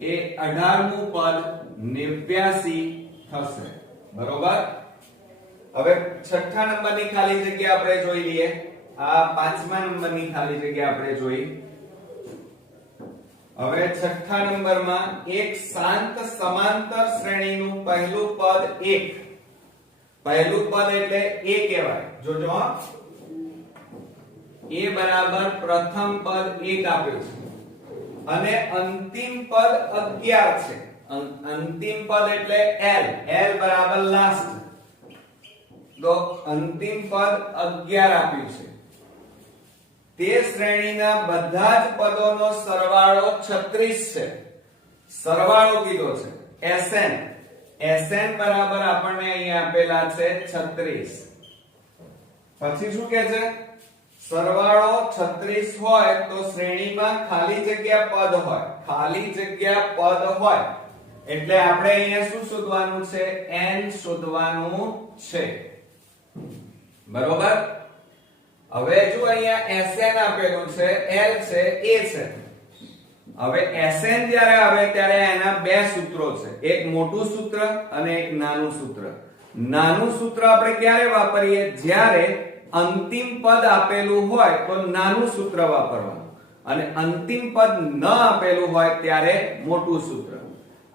એ 18મું પદ 89 થશે. બરોબર? હવે છઠ્ઠા નંબરની ખાલી જગ્યા આપણે જોઈ લઈએ. આ 5મા નંબરની ખાલી જગ્યા આપણે જોઈ. હવે છઠ્ઠા નંબરમાં એક શાંત સમાંતર શ્રેણીનું પહેલું પદ 1. પહેલું પદ એટલે a કહેવાય. જોજો a બરાબર પ્રથમ પદ 1 આપ્યું છે અને અંતિમ પદ 11 છે. અંતિમ પદ એટલે l બરાબર લાસ્ટ. તો અંતિમ પદ 11 આપ્યું છે. તે શ્રેણીના બધા જ પદોનો સરવાળો 36 છે. સરવાળો કીધો છે Sn બરાબર આપણને અહીંયા આપેલા છે 36. પછી શું કહે છે? સરવાળો 36 હોય તો શ્રેણીમાં ખાલી જગ્યા પદ હોય. ખાલી જગ્યા પદ હોય એટલે આપણે અહીંયા શું શોધવાનું છે? n શોધવાનું છે. બરોબર? હવે જો અહીંયા Sn આપેલું છે, l છે, a છે. હવે Sn જ્યારે આવે ત્યારે એના બે સૂત્રો છે, એક મોટું સૂત્ર અને એક નાનું સૂત્ર. નાનું સૂત્ર આપણે ક્યારે વાપરીએ? જ્યારે અંતિમ પદ આપેલું હોય તો નાનું સૂત્ર વાપરવાનું, અને અંતિમ પદ ન આપેલું હોય ત્યારે મોટું સૂત્ર.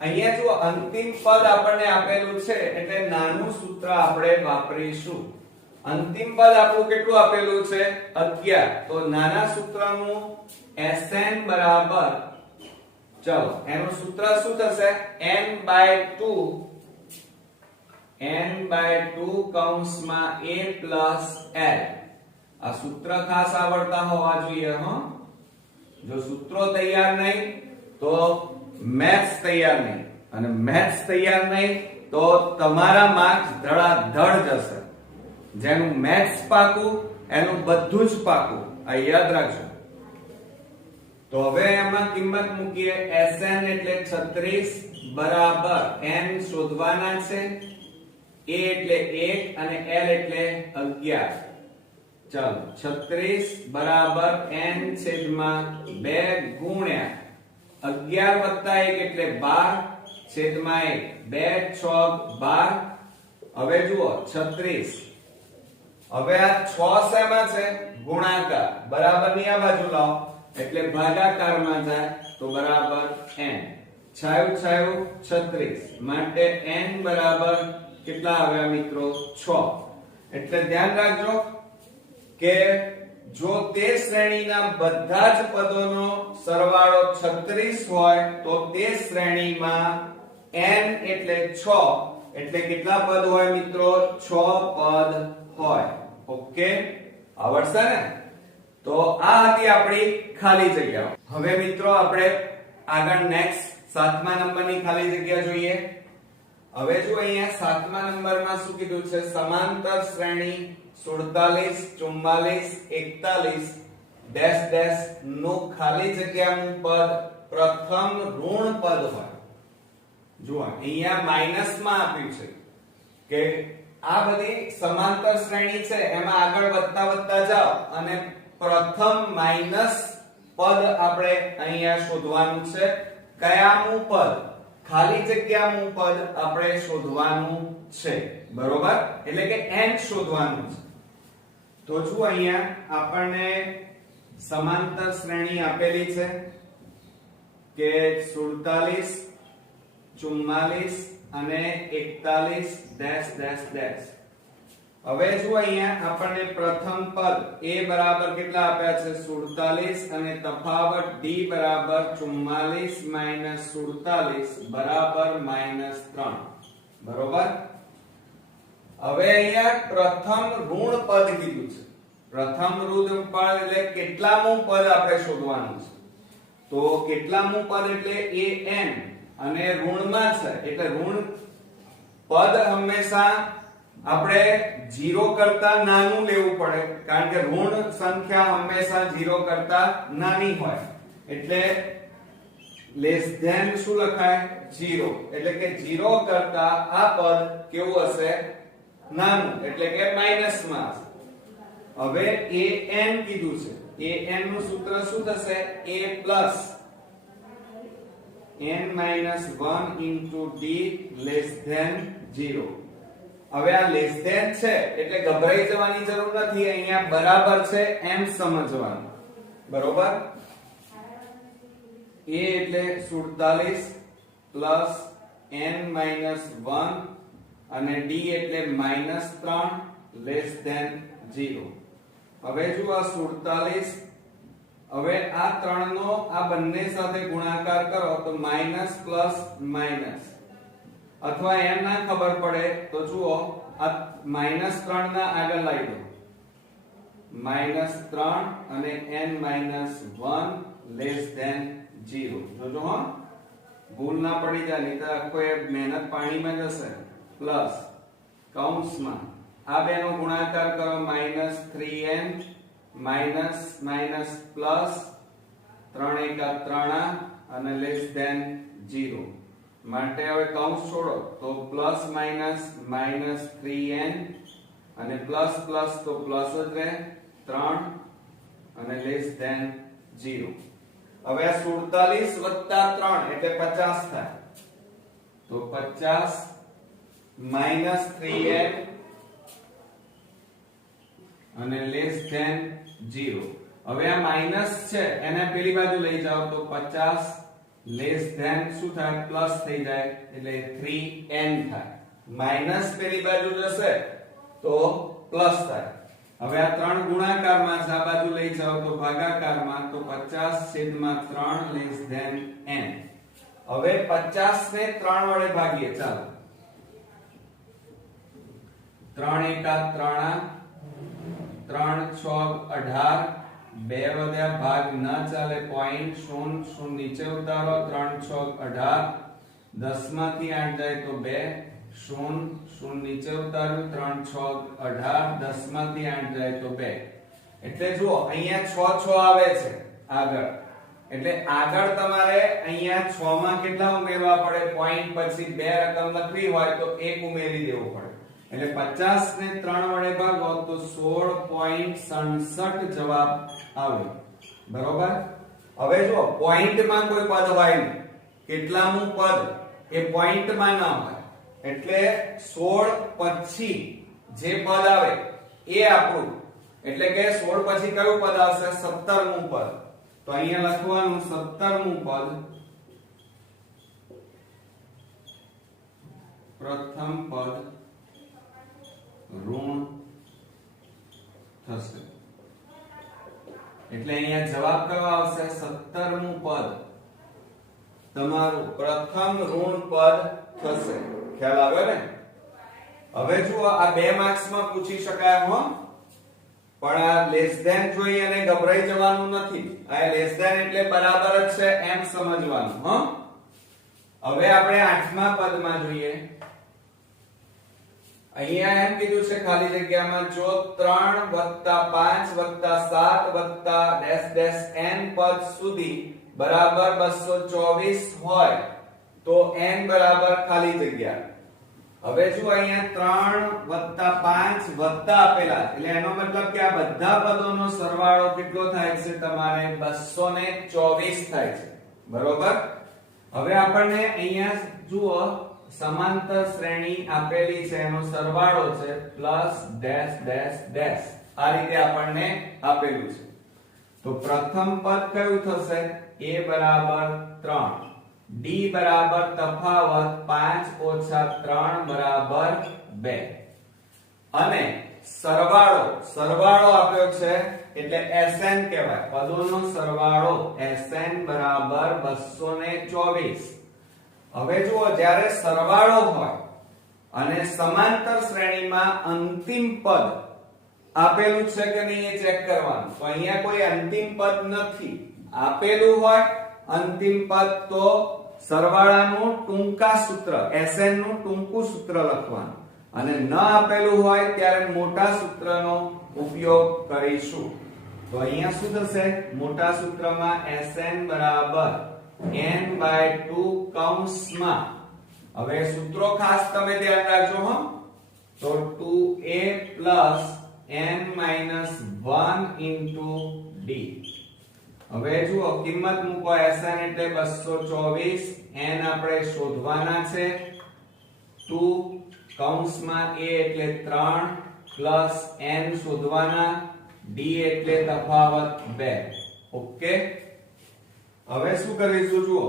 અહીંયા જો અંતિમ પદ આપણને આપેલું છે એટલે નાનું સૂત્ર આપણે વાપરીશું. અંતિમ પદ આપણું કેટલું આપેલું છે? 11. તો નાના સૂત્રનું Sn બરાબર, ચલો એનું સૂત્ર શું થશે? n/2 કૌંસમાં a plus l. આ સૂત્ર ખાસ આવડતા હોવા જોઈએ. જો સૂત્રો તૈયાર નહીં તો મેથ્સ તૈયાર નહીં, અને મેથ્સ તૈયાર નહીં તો તમારા માર્ક્સ ધડાધડ જશે. જેનું મેથ્સ પાકું એનું બધું જ પાકું, આ યાદ રાખજો. તો હવે એમાં કિંમત મૂકીએ. Sn એટલે 36 બરાબર n શોધવાના છે, a એટલે 1 અને l એટલે 11. ચાલો 36 બરાબર n છેદમાં 2 ગુણ્યા 11 + 1 એટલે 12 છેદમાં 1, 2 6 12. હવે જુઓ 36, હવે આ 6 શેમાં છે? ગુણાકાર. બરાબર ની આ બાજુ લાવો એટલે ભાગાકારમાં જાય તો બરાબર n. છાયું છાયું 36 માટે n બરાબર કેટલા આવ્યા મિત્રો? 6. એટલે ધ્યાન રાખજો કે જો તે શ્રેણીના બધા જ પદોનો સરવાળો 36 હોય તો તે શ્રેણીમાં n એટલે 6, એટલે કેટલા પદ હોય મિત્રો? 6 પદ હોય. ઓકે, આવડશે ને? તો આ હતી આપણી ખાલી જગ્યાઓ. હવે મિત્રો આપણે આગળ નેક્સ્ટ 7મા નંબરની ખાલી જગ્યા જોઈએ. હવે જો અહીંયા 7મા નંબરમાં શું કીધું છે? સમાંતર શ્રેણી 47 44 41 ડેશ ડેશ નું ખાલી જગ્યાનું પદ પ્રથમ ઋણ પદ હોય. જુઓ અહીંયા માઈનસ માં આપ્યું છે કે આ બધી સમાંતર શ્રેણી છે, એમાં આગળ વધતા વધતા જાઓ અને પ્રથમ માઈનસ પદ આપણે અહીંયા શોધવાનું છે. કયાનું પદ? ખાલી જગ્યાનું પદ આપણે શોધવાનું છે. બરોબર? એટલે કે n શોધવાનું છે. તો જો અહીંયા આપણને સમાંતર શ્રેણી આપેલી છે કે 47 44 અને 41 ડેશ ડેશ ડેશ. હવે જો અહીંયા આપણને પ્રથમ પદ a બરાબર કેટલા આપ્યા છે? 47 અને તફાવત d બરાબર 44 - 47 બરાબર -3. બરોબર? હવે અહીંયા પ્રથમ ઋણ પદ કીધું છે. પ્રથમ ઋણ પદ એટલે કેટલામું પદ આપણે શોધવાનું છે. તો કેટલામું પદ એટલે an અને ઋણમાં છે એટલે ઋણ પદ હંમેશા આપણે 0 કરતા નાનું લેવું પડે, કારણ કે ઋણ સંખ્યા હંમેશા 0 કરતા નાની હોય. એટલે લેસ ધેન શું લખાય? 0. એટલે કે 0 કરતા આ પદ કેવું હશે? નાનું, એટલે કે માઈનસમાં હશે. હવે an કીધું છે. an નું સૂત્ર શું થશે? a plus n minus 1 into d less than 0. હવે આ લેસ ધેન છે એટલે ગભરાઈ જવાની જરૂર નથી. અહીંયા બરાબર છે એમ સમજવાનું. બરોબર? a એટલે 47 plus n minus 1 અને d એટલે -3 less than 0. હવે જો આ 47, હવે આ 3 નો આ બંને સાથે ગુણાકાર કરો તો માઈનસ પ્લસ માઈનસ, અથવા એમ ના ખબર પડે તો જુઓ આ -3 ના આગળ લાવી દો. -3 અને n-1 less than 0. જોજો હો, ભૂલ ના પડી જાય, નહીં તો આખો એ મહેનત પાણીમાં જશે. પ્લસ કૌંસમાં આ બેનો ગુણાકાર કરો -3n માઈનસ માઈનસ પ્લસ 3 * 3 અને લેસ ધેન 0. માટે હવે કૌંસ છોડો તો પ્લસ માઈનસ -3n અને પ્લસ પ્લસ તો પ્લસ જ રહે 3 અને લેસ ધેન 0. હવે આ 47 વત્તા 3 એટલે 50 થાય, તો 50 માઈનસ 3n અને લેસ ધેન 0. હવે આ માઈનસ છે એને પેલી બાજુ લઈ જાઓ તો 50 લેસ ધેન શું થાય, પ્લસ થઈ જાય એટલે 3n થાય. માઈનસ પેલી બાજુ જશે તો પ્લસ થાય. હવે આ 3 ગુણાકારમાં છે, આ બાજુ લઈ જાઓ તો ભાગાકારમાં, તો 50/3 લેસ ધેન n. હવે 50 ને 3 વડે ભાગીએ. ચાલો 3 એકા 3, 3 6 18, 2 વધ્યા, ભાગ ન ચાલે, પોઈન્ટ 0 0 નીચે ઉતારો, 3 6 18, 10 માંથી 8 જાય તો 2, 0 0 નીચે ઉતાર્યું, 3 6 18, 10 માંથી 8 જાય તો 2. એટલે જુઓ અહીંયા 6 6 આવે છે આગળ, એટલે આગળ તમારે અહીંયા 6 માં કેટલા ઉમેરવા પડે, પોઈન્ટ પછી 2 રકમ લખવી હોય તો 1 ઉમેરી દેવું પડે. એટલે 50 ને 3 વડે ભાગો તો 16.67 જવાબ આવે. બરોબર. હવે જો પોઈન્ટ માં કોઈ પદ હોય નહીં, કેટલામું પદ એ પોઈન્ટ માં ના હોય, એટલે 16 પછી જે પદ આવે એ આપણું, એટલે કે 16 પછી કયું પદ આવશે, 17મું પદ. તો અહીંયા લખવાનું 17મું પદ પ્રથમ પદ ઋણ થશે. એટલે અહીંયા જવાબ કયો આવશે, 17મું પદ તમારું પ્રથમ ઋણ પદ થશે. ખ્યાલ આવ્યો ને? હવે જુઓ આ 2 માર્ક્સ માં પૂછી શકાય હો, પણ આ લેસ ધેન જોઈ અને ગભરાઈ જવાનું નથી. આ લેસ ધેન એટલે બરાબર જ છે એમ સમજવાનું હો. હવે આપણે 8મા પદમાં જોઈએ. અહીંયા એમ કીધું છે ખાલી જગ્યામાં, જો 3 5 7 ડેશ ડેશ n પદ સુધી બરાબર 224 હોય તો n બરાબર ખાલી જગ્યા. હવે જો અહીંયા 3 5 વત્તા આપેલા, એટલે એનો મતલબ કે આ બધા પદોનો સરવાળો કેટલો થાય છે, તમારે 224 થાય છે. બરોબર. હવે આપણને અહીંયા જુઓ સમાંતર શ્રેણી આપેલી છે, એનો સરવાળો છે પ્લસ ડેશ ડેશ ડેશ, આ રીતે આપણને આપેલું છે. તો પ્રથમ પદ કયું થશે, a બરાબર 3, d બરાબર તફાવત 5 ઓછા 3 બરાબર 2, અને સરવાળો આપ્યો છે એટલે Sn કહેવાય, પદોનો સરવાળો Sn બરાબર 224. હવે જુઓ જ્યારે સરવાળો હોય અને સમાંતર શ્રેણીમાં અંતિમ પદ આપેલું છે કે નહીં એ ચેક કરવાનું. તો અહીંયા કોઈ અંતિમ પદ નથી આપેલું, હોય અંતિમ પદ તો સરવાળાનું ટૂંકા સૂત્ર Sn નું ટૂંકું સૂત્ર લખવાનું, અને ન આપેલું હોય ત્યારે મોટા સૂત્રનો ઉપયોગ કરીશું. તો અહીંયા શું થશે, મોટા સૂત્રમાં Sn બરાબર n/2 કૌંસમાં, હવે સૂત્રો ખાસ તમે ધ્યાન રાખજો હો, તો 2a n - 1 d. હવે જુઓ કિંમત મૂકો, Sn એટલે 224, n આપણે શોધવાના છે, 2 કૌંસમાં a એટલે 3 પ્લસ n શોધવાના, d એટલે તફાવત 2. ઓકે. હવે શું કરીશું, જુઓ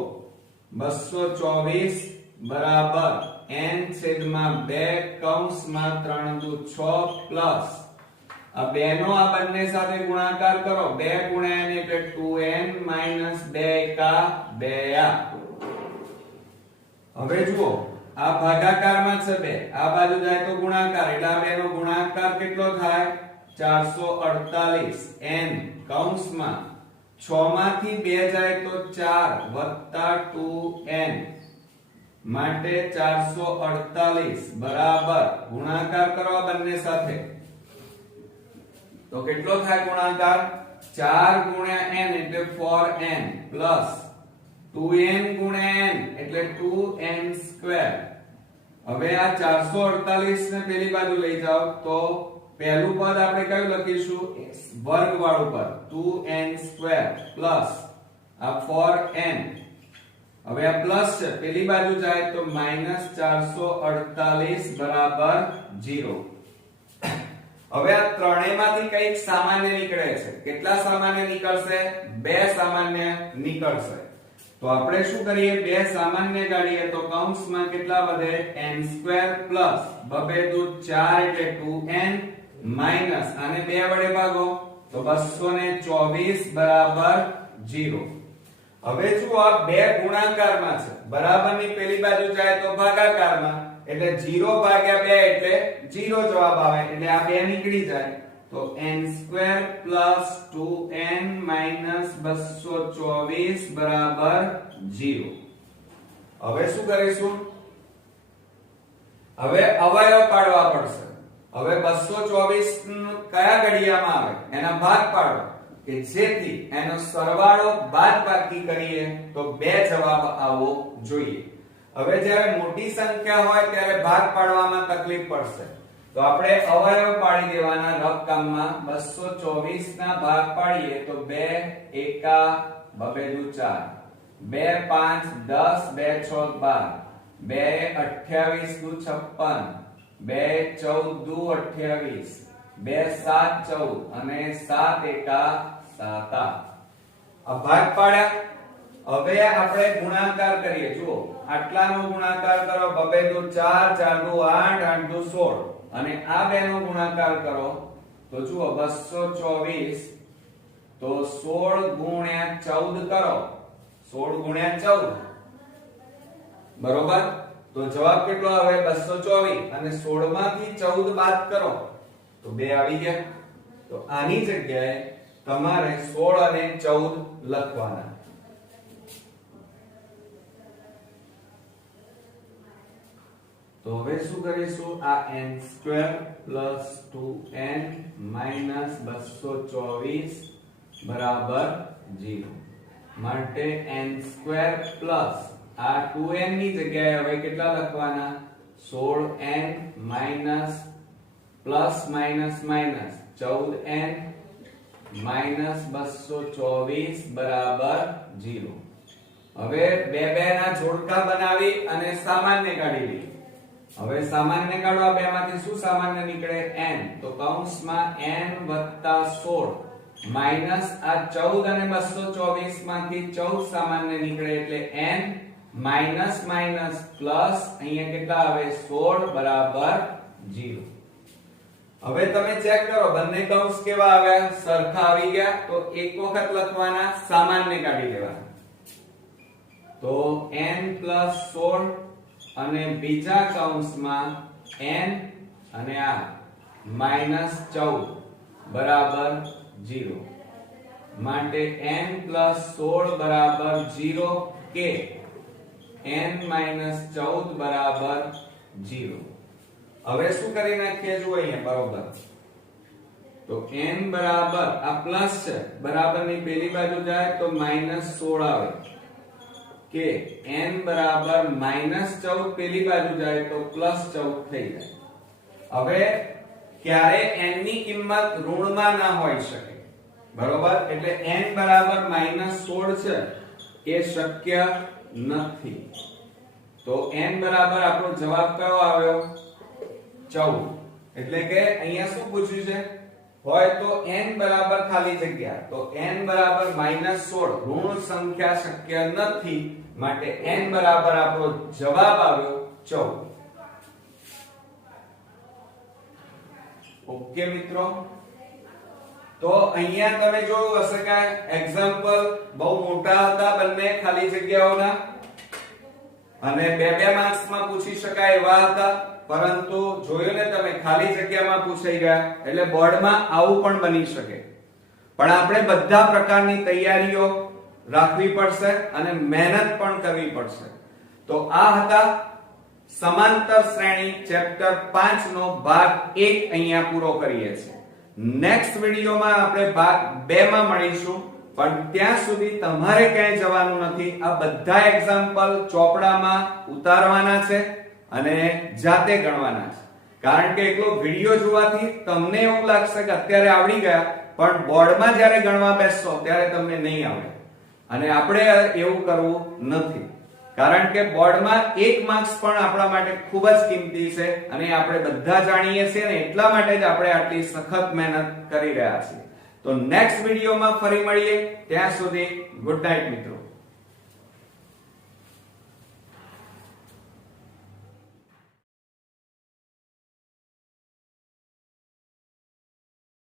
224 બરાબર n છેદમાં 2 કૌંસમાં 3 દુ 6 પ્લસ આ 2 નો આ બંને સાથે ગુણાકાર કરો, 2 ગુણ્યા n એટલે 2n માઈનસ 2 એકા 2a. હવે જુઓ આ ભાગાકારમાં છે 2, આ બાજુ જાય તો ગુણાકાર, એટલે આ 2 નો ગુણાકાર કેટલો થાય, 448 n કૌંસમાં 6 માંથી 2 જાય તો 4 વત્તા 2n માટે 448 બરાબર ગુણાકાર કરો બંને સાથે, તો કેટલો થાય ગુણાકાર, 4 ગુણ્યા n એટલે 4n પ્લસ 2n ગુણ્યા n એટલે 2n સ્ક્વેર. હવે આ 448 ને પેલી બાજુ લઈ જાઓ તો પહેલું પદ આપણે કયું લખીશું, વર્ગ વાળું પદ 2n સ્ક્વેર પ્લસ આ for n, હવે આ પ્લસ છે પેલી બાજુ જાય તો -448 બરાબર 0. હવે આ ત્રણેયમાંથી કંઈક સામાન્ય નીકળે છે. કેટલા સામાન્ય નીકળશે? બે સામાન્ય નીકળશે. તો આપણે શું કરીએ? બે સામાન્ય કાઢીએ તો કૌંસમાં કેટલા વધે? n² પ્લસ બબે દુ 4 એટલે 2n માઈનસ આને 2 વડે ભાગો તો 224 બરાબર 0. હવે જો આ બે ગુણાકારમાં છે, બરાબરની પેલી બાજુ જાય તો ભાગાકારમાં, એટલે 0 ભાગ્યા 2 એટલે 0 જવાબ આવે, એટલે આ બે નીકળી જાય તો n² પ્લસ 2n માઈનસ 224 બરાબર 0. હવે શું કરીશું? હવે અવયવ પાડવા પડશે. હવે 224 કયા ઘડિયામાં આવે? એના ભાગ પાડો કે જેથી એનો સરવાળો બાદબાકી કરીએ તો બે જવાબ આવવો જોઈએ. હવે જ્યારે મોટી સંખ્યા હોય ત્યારે ભાગ પાડવામાં તકલીફ પડશે, તો આપણે અવયવ પાડી દેવાના રકમમાં. 224 ના ભાગ પાડીએ તો 2 એકા 2 દુ 4, 2 5 10, 2 6 12, 2 28 દુ 56, 2 14 દુ 28, 2 7 14 અને 7 એકા 7. આ ભાગ પાડ્યા. હવે આપણે ગુણાકાર કરીએ. જુઓ, આટલાનો ગુણાકાર કરો 2 દુ 4, 4 દુ 8, 8 દુ 16 અને આ બેનો ગુણાકાર કરો તો જુઓ 224 તો 16 ગુણ્યા 14 કરો, 16 ગુણ્યા 14 બરોબર. તો જવાબ કેટલો આવે? 224 અને 16 માંથી 14 બાદ કરો તો 2 આવી ગયા. તો આની જગ્યાએ તમારે 16 અને 14 લખવાના. તો હવે શું કરીશું? આ n² પ્લસ 2n માઈનસ 224 બરાબર 0 માટે n² પ્લસ આ 2n ની જગ્યાએ હવે કેટલા લખવાના? 16n minus plus minus minus 14n minus 224 બરાબર 0. હવે બે ના જોડકા બનાવી અને સામાન્ય કાઢી લઈએ. હવે સામાન્ય કાઢવા બેમાંથી શું સામાન્ય નીકળે? n. તો કૌંસમાં n + 16 માઈનસ આ 14 અને 224 માંથી 14 સામાન્ય નીકળે એટલે n માઈનસ માઈનસ પ્લસ અહીંયા કેટલા આવે? 16 બરાબર 0. હવે તમે ચેક કરો બંને કૌંસ કેવા આવ્યા? સરખા આવી ગયા. તો એક વખત લખવાના, સામાન્ય કાઢી લેવાના. તો n + 16 અને બીજા કૌંસમાં n અને આ -14 બરાબર 0 માટે n + 16 બરાબર 0 કે n - 14 બરાબર 0. હવે શું કરી નાખીએ? જુઓ અહીંયા બરોબર. તો n બરાબર આ પ્લસ છે, બરાબરની પેલી બાજુ જાય તો -16 આવે કે n બરાબર -14 પેલી બાજુ જાય તો +14 થઈ જાય. હવે ક્યારે n ની કિંમત ઋણમાં ના હોઈ શકે, બરોબર? એટલે n બરાબર -16 છે એ શક્ય નથી. તો n બરાબર આપણો જવાબ કયો આવ્યો? 14. એટલે કે અહીંયા શું પૂછ્યું છે? હોય તો n બરાબર ખાલી જગ્યા, તો n બરાબર -16 ઋણ સંખ્યા શક્ય નથી માટે n બરાબર આપણો જવાબ આવ્યો 14. ઓકે મિત્રો, તો અહીંયા તમે જોયું હશે કે એક્ઝામ્પલ બહુ મોટા હતા બંને ખાલી જગ્યાઓના અને બે માર્ક્સ માં પૂછી શકાય એવા હતા, પરંતુ જોયું ને તમે ખાલી જગ્યામાં પૂછાઈ ગયા એટલે બોર્ડમાં આવું પણ બની શકે. પણ આપણે બધા પ્રકારની તૈયારીઓ રાખવી પડશે અને મહેનત પણ કરવી પડશે. તો આ હતા સમાંતર શ્રેણી ચેપ્ટર 5 નો ભાગ 1 અહીંયા પૂરો કરીએ છીએ. નેક્સ્ટ વિડિયોમાં આપણે ભાગ 2 માં મળીશું. પણ ત્યાં સુધી તમારે ક્યાંય જવાનું નથી. આ બધા એક્ઝામ્પલ ચોપડામાં ઉતારવાના છે અને જાતે ગણવાના છે. કારણ કે એકલો વિડિયો જોવાથી તમને એવું લાગશે કે અત્યારે આવડી ગયા, પણ બોર્ડમાં જ્યારે ગણવા બેસશો ત્યારે તમને નહીં આવડે. અને આપણે એવું કરવું નથી, કારણ કે બોર્ડમાં 1 માર્ક્સ પણ આપણા માટે ખૂબ જ કિંમતી છે અને આપણે બધા જાણીએ છીએ ને એટલા માટે જ આપણે આટલી સખત મહેનત કરી રહ્યા છીએ. તો નેક્સ્ટ વિડીયોમાં ફરી મળીએ, ત્યાં સુધી ગુડ નાઇટ મિત્રો.